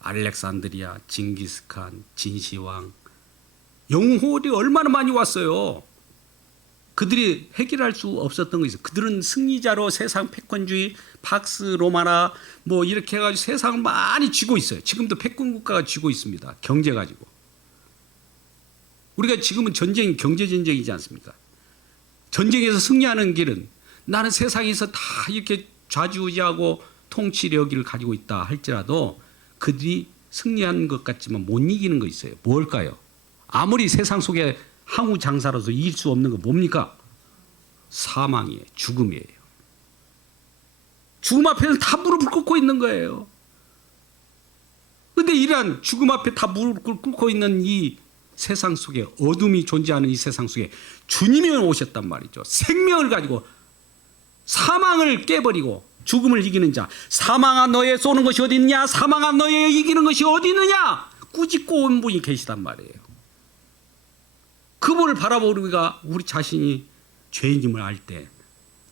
알렉산드리아, 징기스칸, 진시황, 영혼이 얼마나 많이 왔어요. 그들이 해결할 수 없었던 거 있어요. 그들은 승리자로 세상 패권주의, 팍스 로마나 뭐 이렇게 해가지고 세상을 많이 쥐고 있어요. 지금도 패권 국가가 쥐고 있습니다. 경제 가지고. 우리가 지금은 전쟁, 경제 전쟁이지 않습니까? 전쟁에서 승리하는 길은 나는 세상에서 다 이렇게 좌지우지하고 통치력을 가지고 있다 할지라도 그들이 승리한 것 같지만 못 이기는 거 있어요. 뭘까요? 아무리 세상 속에 항우 장사로서 이길 수 없는 거 뭡니까? 사망이에요. 죽음이에요. 죽음 앞에는 다 무릎을 꿇고 있는 거예요. 그런데 이러한 죽음 앞에 다 무릎을 꿇고 있는 이 세상 속에, 어둠이 존재하는 이 세상 속에 주님이 오셨단 말이죠. 생명을 가지고 사망을 깨버리고 죽음을 이기는 자, 사망아 너의 쏘는 것이 어디 있느냐, 사망아 너의 이기는 것이 어디 있느냐, 꾸짖고 온 분이 계시단 말이에요. 그분을 바라보고 우리가 우리 자신이 죄인임을 알 때,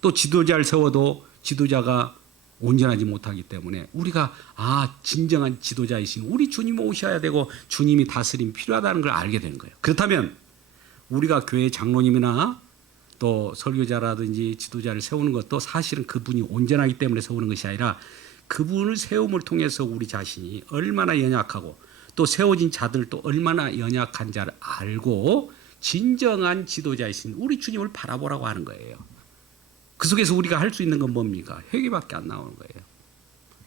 또 지도자를 세워도 지도자가 온전하지 못하기 때문에 우리가 진정한 지도자이신 우리 주님이 오셔야 되고 주님이 다스림이 필요하다는 걸 알게 되는 거예요. 그렇다면 우리가 교회 장로님이나 또 설교자라든지 지도자를 세우는 것도 사실은 그분이 온전하기 때문에 세우는 것이 아니라 그분을 세움을 통해서 우리 자신이 얼마나 연약하고 또 세워진 자들도 얼마나 연약한 자를 알고 진정한 지도자이신 우리 주님을 바라보라고 하는 거예요. 그 속에서 우리가 할 수 있는 건 뭡니까? 회개밖에 안 나오는 거예요.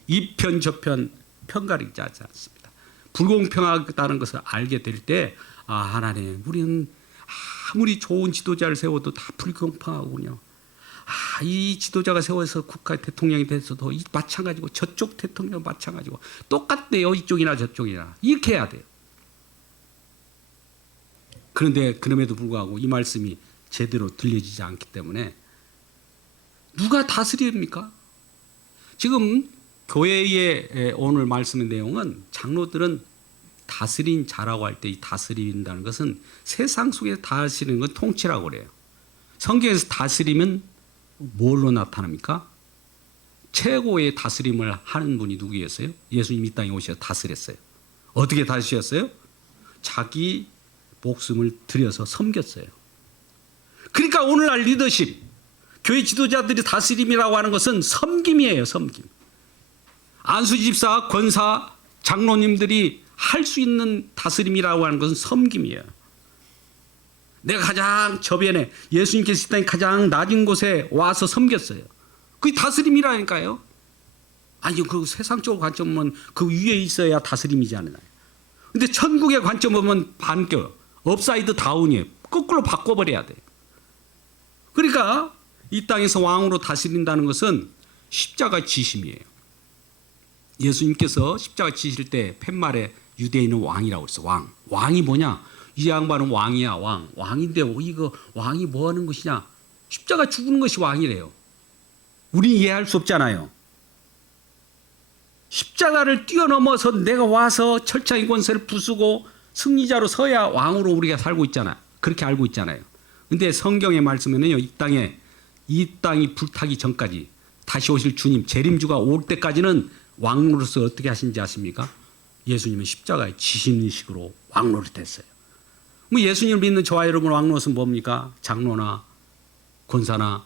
이편 저편 편가르지 않습니다. 불공평하다는 것을 알게 될 때 하나님, 우리는 아무리 좋은 지도자를 세워도 다 불공평하군요. 이 지도자가 세워서 국가 대통령이 돼서도 마찬가지고 저쪽 대통령 마찬가지고 똑같네요. 이쪽이나 저쪽이나 이렇게 해야 돼요. 그런데 그럼에도 불구하고 이 말씀이 제대로 들려지지 않기 때문에 누가 다스립니까? 지금 교회의 오늘 말씀의 내용은 장로들은 다스린 자라고 할 때 이 다스린다는 것은 세상 속에 다스리는 건 통치라고 그래요. 성경에서 다스림은 뭘로 나타납니까? 최고의 다스림을 하는 분이 누구였어요? 예수님이 이 땅에 오셔서 다스렸어요. 어떻게 다스렸어요? 자기 목숨을 들여서 섬겼어요. 그러니까 오늘날 리더십, 교회 지도자들이 다스림이라고 하는 것은 섬김이에요. 섬김. 안수 집사, 권사, 장로님들이 할 수 있는 다스림이라고 하는 것은 섬김이에요. 내가 가장 저변에, 예수님께서 이 땅에 가장 낮은 곳에 와서 섬겼어요. 그게 다스림이라니까요. 아니, 그 세상적 관점은 그 위에 있어야 다스림이지 않나요? 근데 천국의 관점 보면 반겨, 업사이드 다운이에요. 거꾸로 바꿔버려야 돼요. 그러니까 이 땅에서 왕으로 다스린다는 것은 십자가 지심이에요. 예수님께서 십자가 지실 때 팻말에 유대인은 왕이라고 했어. 왕이 뭐냐? 이 양반은 왕이야. 왕인데 이거 왕이 뭐 하는 것이냐? 십자가 죽는 것이 왕이래요. 우리 이해할 수 없잖아요. 십자가를 뛰어넘어서 내가 와서 철창의 권세를 부수고 승리자로 서야 왕으로 우리가 살고 있잖아요. 그렇게 알고 있잖아요. 근데 성경의 말씀에는요, 이 땅이 불타기 전까지 다시 오실 주님, 재림주가 올 때까지는 왕으로서 어떻게 하신지 아십니까? 예수님은 십자가에 지시는 식으로 왕노릇 했어요. 뭐 예수님을 믿는 저와 여러분 왕노릇은 뭡니까? 장로나 권사나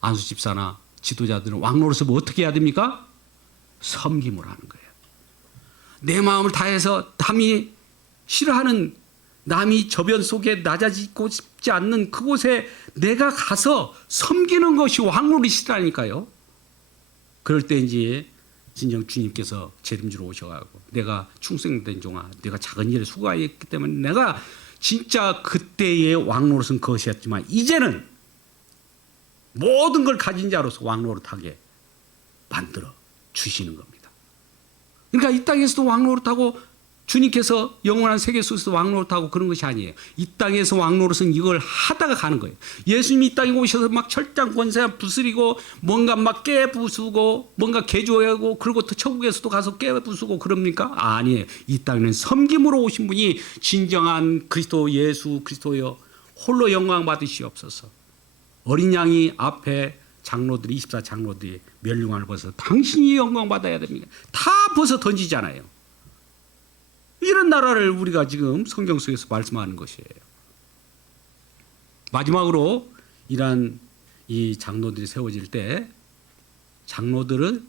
안수집사나 지도자들은 왕노릇을 뭐 어떻게 해야 됩니까? 섬김을 하는 거예요. 내 마음을 다해서 남이 싫어하는, 남이 저변 속에 낮아지고 싶지 않는 그곳에 내가 가서 섬기는 것이 왕노릇이라니까요. 그럴 때 이제 진정 주님께서 재림주로 오셔가지고 내가 충성된 종아, 내가 작은 일에 수고하였기 때문에 내가 진짜 그때의 왕노릇은 그것이었지만 이제는 모든 걸 가진 자로서 왕노릇하게 만들어 주시는 겁니다. 그러니까 이 땅에서도 왕노릇하고 주님께서 영원한 세계 속에서 왕노릇하고 그런 것이 아니에요. 이 땅에서 왕노릇은 이걸 하다가 가는 거예요. 예수님이 이 땅에 오셔서 막 철장 권세 부수리고 뭔가 막 깨부수고 뭔가 개조하고 그리고 또 천국에서도 가서 깨부수고 그럽니까? 아니에요. 이 땅에는 섬김으로 오신 분이 진정한 그리스도 예수 그리스도여 홀로 영광 받으시옵소서. 어린 양이 앞에 장로들이 24 장로들이 멸류관을 벗어 당신이 영광 받아야 됩니다. 다 벗어 던지잖아요. 이런 나라를 우리가 지금 성경 속에서 말씀하는 것이에요. 마지막으로 이러한 이 장로들이 세워질 때 장로들은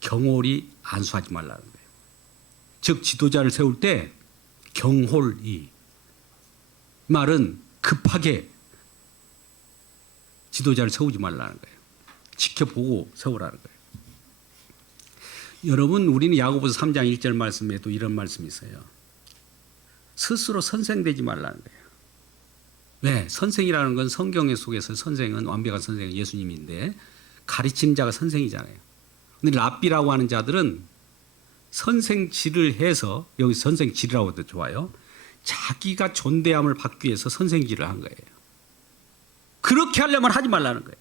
경홀히 안수하지 말라는 거예요. 즉 지도자를 세울 때 경홀히, 말은 급하게 지도자를 세우지 말라는 거예요. 지켜보고 세우라는 거예요. 여러분, 우리는 야고보서 3장 1절 말씀에도 이런 말씀이 있어요. 스스로 선생되지 말라는 거예요. 왜? 선생이라는 건 성경 속에서 선생은 완벽한 선생은 예수님인데 가르치는 자가 선생이잖아요. 근데 랍비라고 하는 자들은 선생질을 해서, 여기 선생질이라고 해도 좋아요. 자기가 존대함을 받기 위해서 선생질을 한 거예요. 그렇게 하려면 하지 말라는 거예요.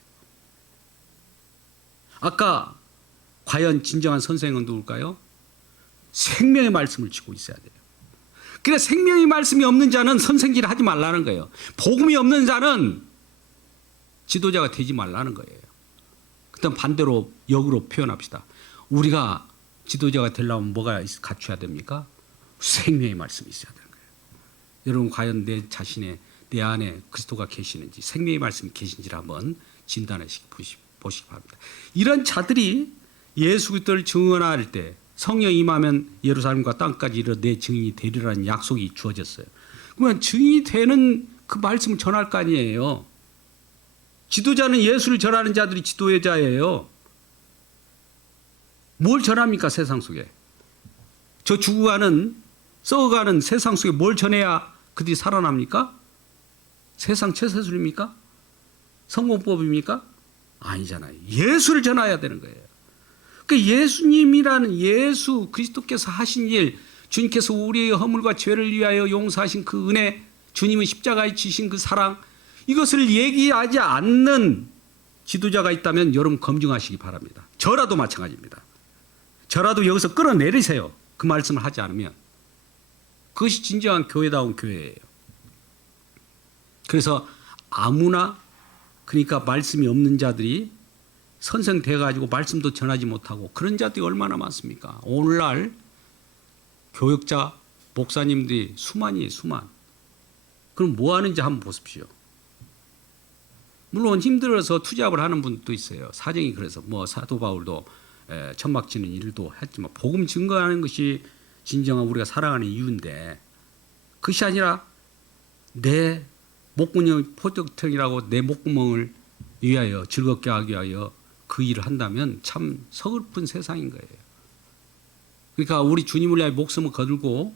아까 과연 진정한 선생은 누굴까요? 생명의 말씀을 쥐고 있어야 돼요. 그래, 생명의 말씀이 없는 자는 선생질을 하지 말라는 거예요. 복음이 없는 자는 지도자가 되지 말라는 거예요. 그다음 반대로 역으로 표현합시다. 우리가 지도자가 되려면 뭐가 갖춰야 됩니까? 생명의 말씀이 있어야 되는 거예요. 여러분, 과연 내 자신의, 내 안에 그리스도가 계시는지, 생명의 말씀이 계신지를 한번 진단해 보시기 바랍니다. 이런 자들이 예수 그리스도를 증언할 때 성령이 임하면 예루살렘과 땅까지 이르러 내 증인이 되리라는 약속이 주어졌어요. 그러면 증인이 되는 그 말씀을 전할 거 아니에요. 지도자는 예수를 전하는 자들이 지도자예요. 뭘 전합니까, 세상 속에? 저 죽어가는, 썩어가는 세상 속에 뭘 전해야 그들이 살아납니까? 세상 최세술입니까? 성공법입니까? 아니잖아요. 예수를 전해야 되는 거예요. 그 예수님이라는 예수 그리스도께서 하신 일, 주님께서 우리의 허물과 죄를 위하여 용서하신 그 은혜, 주님의 십자가에 지신 그 사랑, 이것을 얘기하지 않는 지도자가 있다면 여러분 검증하시기 바랍니다. 저라도 마찬가지입니다. 저라도 여기서 끌어내리세요. 그 말씀을 하지 않으면. 그것이 진정한 교회다운 교회예요. 그래서 아무나, 그러니까 말씀이 없는 자들이 선생돼가지고 말씀도 전하지 못하고 그런 자들이 얼마나 많습니까? 오늘날 교역자, 목사님들이 수만이에요, 수만. 그럼 뭐 하는지 한번 보십시오. 물론 힘들어서 투잡을 하는 분도 있어요. 사정이 그래서 뭐 사도 바울도 천막 치는 일도 했지만 복음 증거하는 것이 진정한 우리가 살아가는 이유인데, 그것이 아니라 내 목구멍 포도통이라고 내 목구멍을 위하여 즐겁게 하기 위하여 그 일을 한다면 참 서글픈 세상인 거예요. 그러니까 우리 주님을 위하여 목숨을 거들고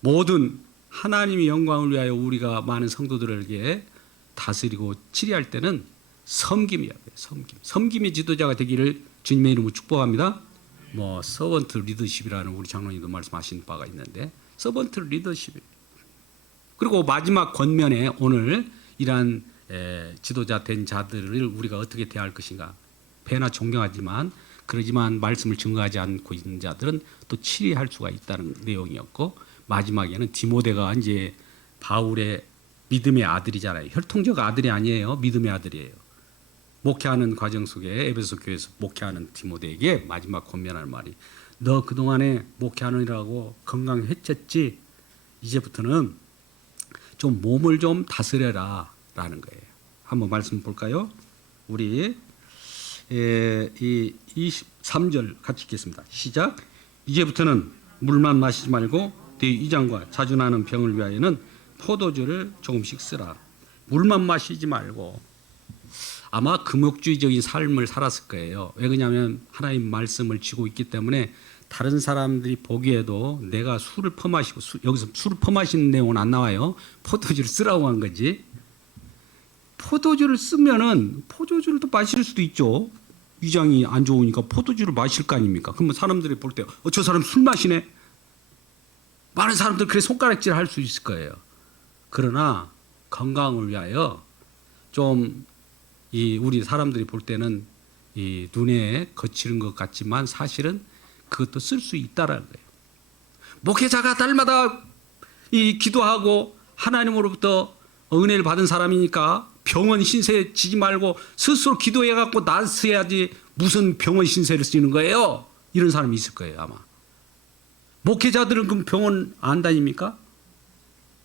모든 하나님의 영광을 위하여 우리가 많은 성도들에게 다스리고 치리할 때는 섬김이야 돼요. 섬김의 지도자가 되기를 주님의 이름으로 축복합니다. 뭐 서번트 리더십이라는 우리 장로님도 말씀하신 바가 있는데, 서번트 리더십. 그리고 마지막 권면에 오늘 이러한 지도자 된 자들을 우리가 어떻게 대할 것인가. 배나 존경하지만, 그러지만 말씀을 증거하지 않고 있는 자들은 또 치리할 수가 있다는 내용이었고, 마지막에는 디모데가 이제 바울의 믿음의 아들이잖아요. 혈통적 아들이 아니에요. 믿음의 아들이에요. 목회하는 과정 속에 에베소 교회에서 목회하는 디모데에게 마지막 권면하는 말이, 너 그동안에 목회하느라고 건강해쳤지? 이제부터는 좀 몸을 좀 다스려라 라는 거예요. 한번 말씀 볼까요? 우리 이 23절 같이 읽겠습니다. 시작. 이제부터는 물만 마시지 말고 네 위장과 자주 나는 병을 위하여는 포도주를 조금씩 쓰라. 물만 마시지 말고. 아마 금욕주의적인 삶을 살았을 거예요. 왜 그러냐면 하나님 말씀을 쥐고 있기 때문에 다른 사람들이 보기에도 내가 술을 퍼마시고, 여기서 술을 퍼마시는 내용은 안 나와요. 포도주를 쓰라고 한 거지. 포도주를 쓰면은 포도주를 또 마실 수도 있죠. 위장이 안 좋으니까 포도주를 마실 거 아닙니까? 그러면 사람들이 볼 때 저 사람 술 마시네. 많은 사람들 그래 손가락질 할 수 있을 거예요. 그러나 건강을 위하여 좀 우리 사람들이 볼 때는 이 눈에 거칠은 것 같지만 사실은 그것도 쓸 수 있다라는 거예요. 목회자가 날마다 기도하고 하나님으로부터 은혜를 받은 사람이니까 병원 신세 지지 말고 스스로 기도해 갖고 나서야지 무슨 병원 신세를 쓰는 거예요. 이런 사람이 있을 거예요, 아마. 목회자들은 그럼 병원 안 다닙니까?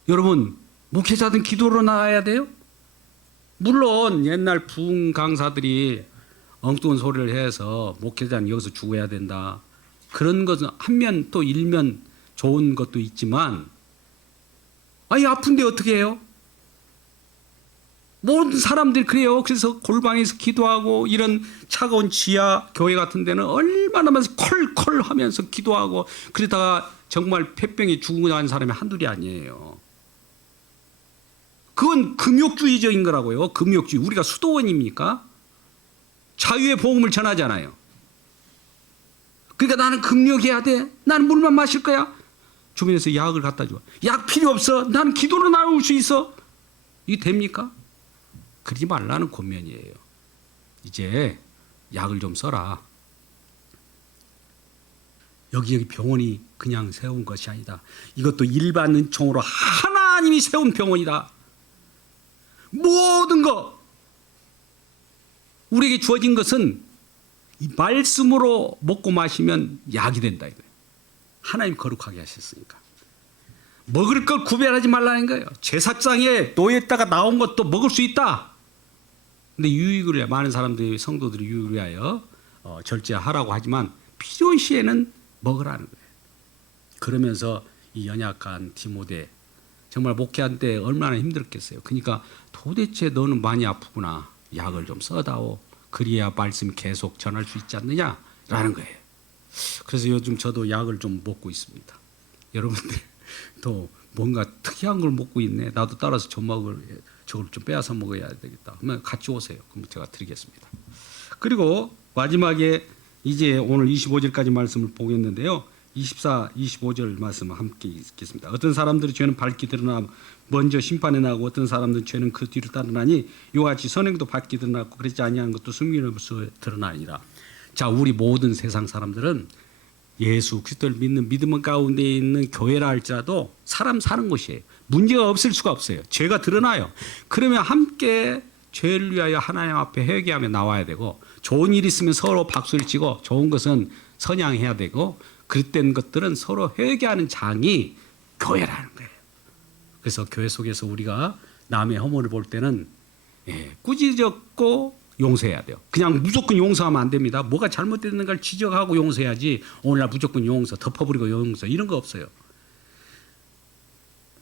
여러분, 목회자들은 기도로 나와야 돼요? 물론 옛날 부흥 강사들이 엉뚱한 소리를 해서 목회자는 여기서 죽어야 된다. 그런 것은 한면 또 일면 좋은 것도 있지만, 아니 아픈데 어떻게 해요? 모든 사람들이 그래요. 그래서 골방에서 기도하고 이런 차가운 지하 교회 같은 데는 얼마나 많이 콜콜 하면서 기도하고 그러다가 정말 폐병에 죽고 난 사람이 한둘이 아니에요. 그건 금욕주의적인 거라고요. 금욕주의. 우리가 수도원입니까? 자유의 복음을 전하잖아요. 그러니까 나는 금욕해야 돼. 나는 물만 마실 거야. 주변에서 약을 갖다 줘. 약 필요 없어. 난 기도로 나올 수 있어. 이게 됩니까? 그러지 말라는 권면이에요. 이제 약을 좀 써라. 여기 병원이 그냥 세운 것이 아니다. 이것도 일반 은총으로 하나님이 세운 병원이다. 모든 거 우리에게 주어진 것은 이 말씀으로 먹고 마시면 약이 된다 이거예요. 하나님 거룩하게 하셨으니까. 먹을 걸 구별하지 말라는 거예요. 제사장에 놓였다가 나온 것도 먹을 수 있다. 근데 유익을 위해 많은 사람들이 성도들이 유익을 위하여 절제하라고 하지만 필요시에는 먹으라는 거예요. 그러면서 이 연약한 디모데 정말 목회한 때 얼마나 힘들었겠어요. 그러니까 도대체 너는 많이 아프구나. 약을 좀 써다오. 그리야 말씀이 계속 전할 수 있지 않느냐라는 거예요. 그래서 요즘 저도 약을 좀 먹고 있습니다. 여러분들 또 뭔가 특이한 걸 먹고 있네. 나도 따라서 저걸 좀 빼앗아 먹어야 되겠다. 그러면 같이 오세요. 그럼 제가 드리겠습니다. 그리고 마지막에 이제 오늘 25절까지 말씀을 보겠는데요. 24, 25절 말씀 함께 읽겠습니다. 어떤 사람들의 죄는 밝게 드러나 먼저 심판에 나고 어떤 사람들의 죄는 그 뒤로 따르나니 이와 같이 선행도 밝게 드러나고 그렇지 아니한 것도 숨김없이 드러나니라. 자, 우리 모든 세상 사람들은 예수 그리스도를 믿는 믿음 가운데 있는 교회라 할지라도 사람 사는 곳이에요. 문제가 없을 수가 없어요. 죄가 드러나요. 그러면 함께 죄를 위하여 하나님 앞에 회개하며 나와야 되고 좋은 일 있으면 서로 박수를 치고 좋은 것은 선양해야 되고 그릇된 것들은 서로 회개하는 장이 교회라는 거예요. 그래서 교회 속에서 우리가 남의 허물을 볼 때는 꾸짖었고 용서해야 돼요. 그냥 무조건 용서하면 안 됩니다. 뭐가 잘못됐는가를 지적하고 용서해야지 오늘날 무조건 용서, 덮어버리고 용서 이런 거 없어요.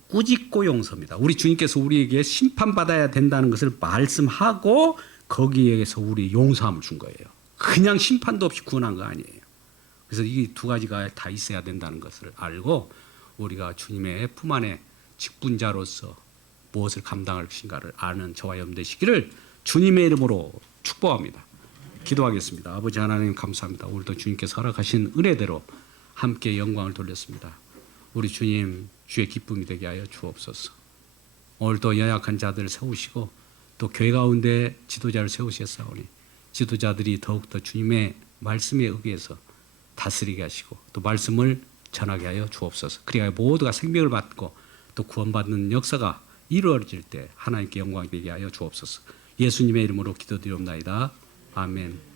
꾸짖고 용서입니다. 우리 주님께서 우리에게 심판받아야 된다는 것을 말씀하고 거기에서 우리 용서함을 준 거예요. 그냥 심판도 없이 구원한 거 아니에요. 그래서 이 두 가지가 다 있어야 된다는 것을 알고 우리가 주님의 품 안에 직분자로서 무엇을 감당할 것인가를 아는 저와 여러분 되시기를 주님의 이름으로 축복합니다. 기도하겠습니다. 아버지 하나님 감사합니다. 오늘도 주님께서 허락하신 은혜대로 함께 영광을 돌렸습니다. 우리 주님 주의 기쁨이 되게 하여 주옵소서. 오늘도 연약한 자들을 세우시고 또 교회 가운데 지도자를 세우셨사오니 지도자들이 더욱더 주님의 말씀에 의해서 다스리게 하시고 또 말씀을 전하게 하여 주옵소서. 그래야 모두가 생명을 받고 또 구원받는 역사가 이루어질 때 하나님께 영광 되게 하여 주옵소서. 예수님의 이름으로 기도드리옵나이다. 아멘.